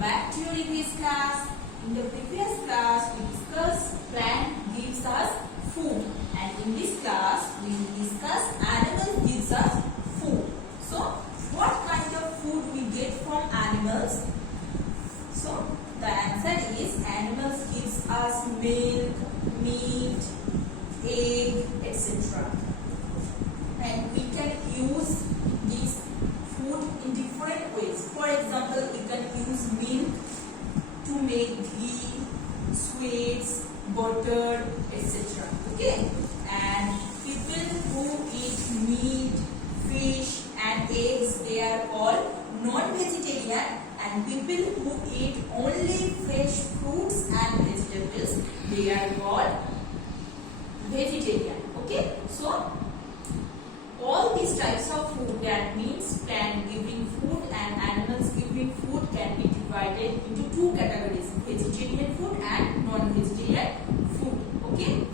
back to your EVS class. In the previous class, we discussed plant gives us food, and in this class, we will discuss animals gives us food. So, what kind of food we get from animals? So, the answer is animals gives us milk, meat, egg, etc. And we can use this food in different ways. For example, we can use milk to make ghee, sweets, butter, etc. Okay? And people who eat meat, fish and eggs, they are called non-vegetarian, and people who eat only fresh fruits and vegetables, they are called vegetarian. Okay? So, all these types of food, that means plant giving food and animals giving food, can be divided into two categories: vegetarian food and non-vegetarian food. Okay?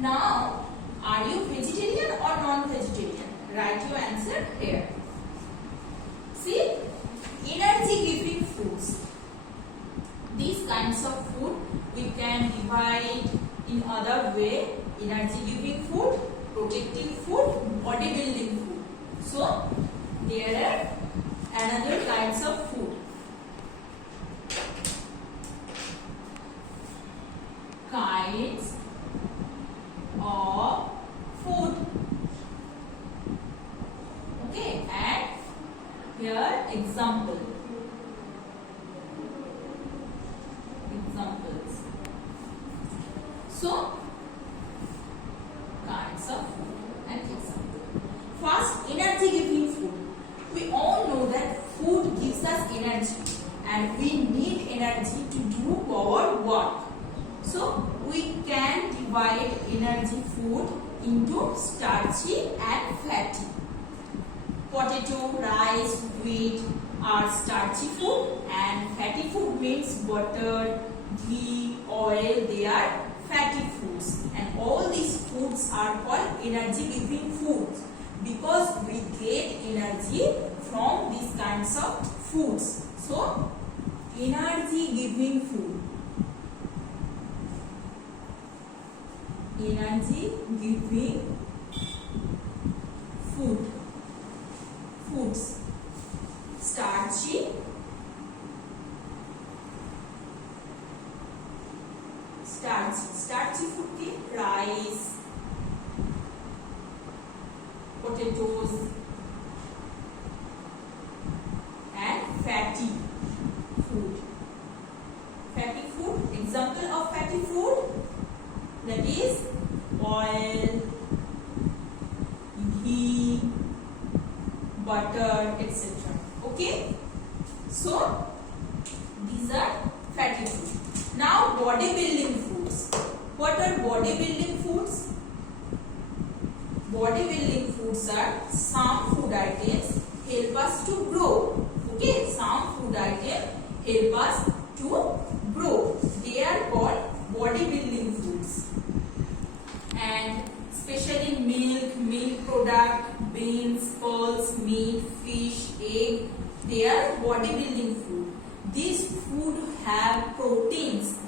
Now, are you vegetarian or non-vegetarian? Write your answer here. See, energy giving foods. These kinds of food we can divide in other way: energy giving food, protective food, bodybuilding food. So, there are another kinds of food. Kinds of food. Okay, and here examples. So, kinds of food and examples. First, energy giving food. We all know that food gives us energy, and we need energy to do our work. So, we can divide energy food into starchy and fatty. Potato, rice, wheat are starchy food, and fatty food means butter, ghee, oil, they are fatty foods. And all these foods are called energy giving foods because we get energy from these kinds of foods. So, energy giving food. Energy giving food. Foods. Starchy. Starchy food की rice, potatoes, and fatty food. Fatty food, example of fatty food, that is oil, ghee, butter, etc. Okay? So, these are fatty food. Now, bodybuilding foods. What are bodybuilding foods? Bodybuilding foods are some food items help us to grow. Okay, some food items help us to grow. They are called bodybuilding foods. And especially milk product, beans, pulse, meat, fish, egg, they are bodybuilding food. These food have proteins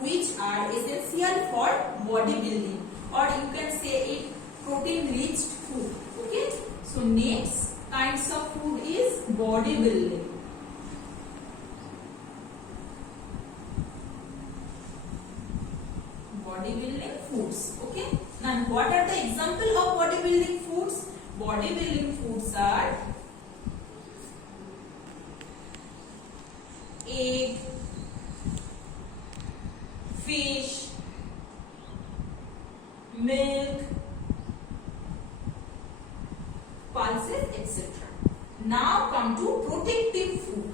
which are essential for bodybuilding, or you can say it protein rich food. Okay, so next kinds of food is bodybuilding. Bodybuilding foods. Okay, now what are the example of bodybuilding foods? Bodybuilding foods are egg, fish, milk, pulses, etc. Now come to protective food.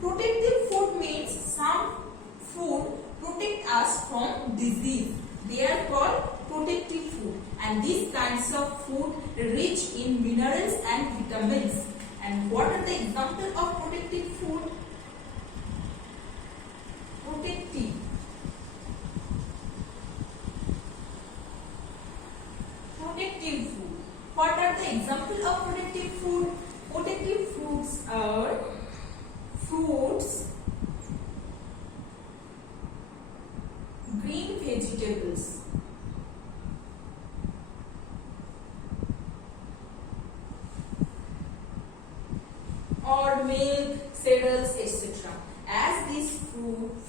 Protective food means some food protect us from disease. They are called protective food, and these kinds of food rich in minerals and vitamins. And what are the examples of protective food? Protective. Protective food. What are the examples of protective food? Protective foods are fruit, or milk, cereals, etc. As this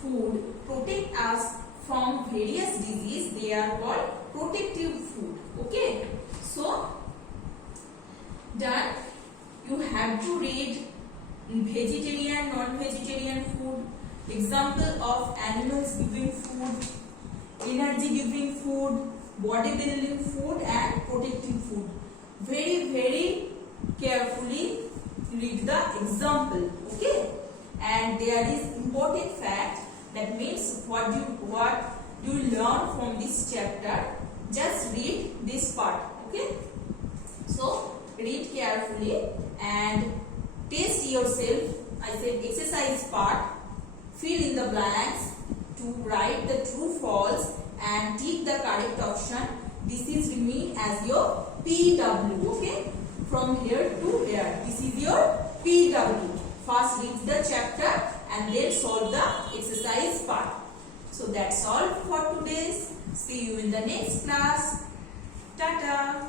food protect us from various diseases, they are called protective food. Okay. So, done. You have to read vegetarian, non-vegetarian food, example of animals giving food, energy giving food, bodybuilding food and protective food. Very carefully read the example. Okay. And there is important fact, that means what you learn from this chapter. Just read this part. Okay. So read carefully and test yourself. I said exercise part. Fill in the blanks to write the true false and tick the correct option. This is me as your PW. Okay. From here to here. This is your PW. First read the chapter and then solve the exercise part. So that's all for today's. See you in the next class. Tata.